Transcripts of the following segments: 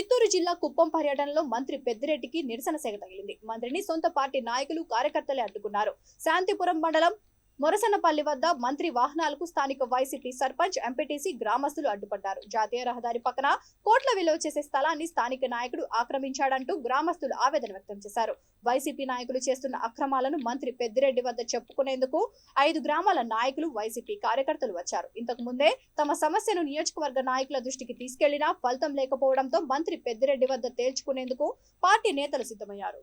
చిత్తూరు జిల్లా కుప్పం పర్యటనలో మంత్రి పెద్దిరెడ్డికి నిరసన సెగ తగిలింది. మంత్రిని సొంత పార్టీ నాయకులు కార్యకర్తలే అడ్డుకున్నారు. శాంతిపురం మండలం మొరసనపల్లి వద్ద మంత్రి వాహనాలకు స్థానిక వైసీపీ సర్పంచ్, ఎంపీటీసీ, గ్రామస్తులు అడ్డుపడ్డారు. జాతీయ రహదారి పక్కన కోట్ల విలువ చేసే స్థలాన్ని స్థానిక నాయకుడు ఆక్రమించాడంటూ గ్రామస్తులు ఆవేదన వ్యక్తం చేశారు. వైసీపీ నాయకులు చేస్తున్న అక్రమాలను మంత్రి పెద్దిరెడ్డి వద్ద చెప్పుకునేందుకు 5 గ్రామాల నాయకులు, వైసీపీ కార్యకర్తలు వచ్చారు. ఇంతకు ముందే తమ సమస్యను నియోజకవర్గ నాయకుల దృష్టికి తీసుకెళ్లినా ఫలితం లేకపోవడంతో మంత్రి పెద్దిరెడ్డి వద్ద తేల్చుకునేందుకు పార్టీ నేతలు సిద్ధమయ్యారు.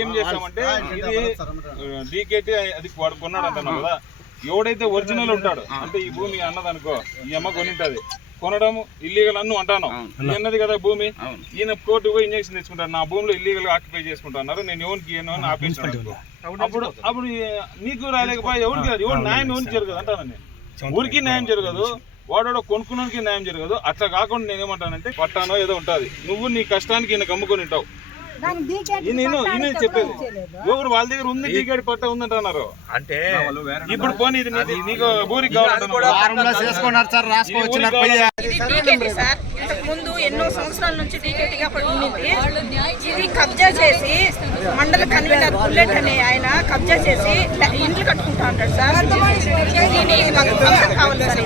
ఏం చేస్తామంటే ఇది డీకేటీ అది కొన్నాడు అంటున్నాం కదా, ఎవడైతే ఒరిజినల్ ఉంటాడు అంటే ఈ భూమి అన్నదనుకో ఈ అమ్మ కొనింటది, కొనడం ఇల్లీగల్ అన్ను అంటాను అన్నది కదా భూమి. ఈయన కోర్టు పోయి ఇంజక్షన్ తెచ్చుకుంటారు, నా భూమిలో ఇల్లీగల్ గా ఆక్యుపై చేసుకుంటున్నారు, నేను ఎవరికి అని ఆపేసాను. అప్పుడు నీకు రాలేకపోయి ఎవరికి ఎవరు న్యాయం ఎవరికి జరగదు అంటాను. నేను ఊరికి న్యాయం జరగదు, వాడో కొనుక్కున్నానికి న్యాయం జరగదు. అట్లా కాకుండా నేనేమంటానంటే పట్టానో ఏదో ఉంటుంది, నువ్వు నీ కష్టానికి ఈయన కమ్ముకొని ఉంటావు. ఈయన చెప్పేది ఎవరు వాళ్ళ దగ్గర ఉంది, డీకేటీ పట్టా ఉందంటున్నారు. అంటే ఇప్పుడు పోనీ ఇది నీకు ఊరికి ముందు ఎన్నో సంవత్సరాల నుంచి డీకేటీగా పడుతుంది. ఇది కబ్జా చేసి మండల కన్వీనర్ బుల్లెట్ అనే ఆయన కబ్జా చేసి ఇండ్లు కట్టుకుంటా ఉంటాడు సార్. దీని మాకు కావాలి సార్.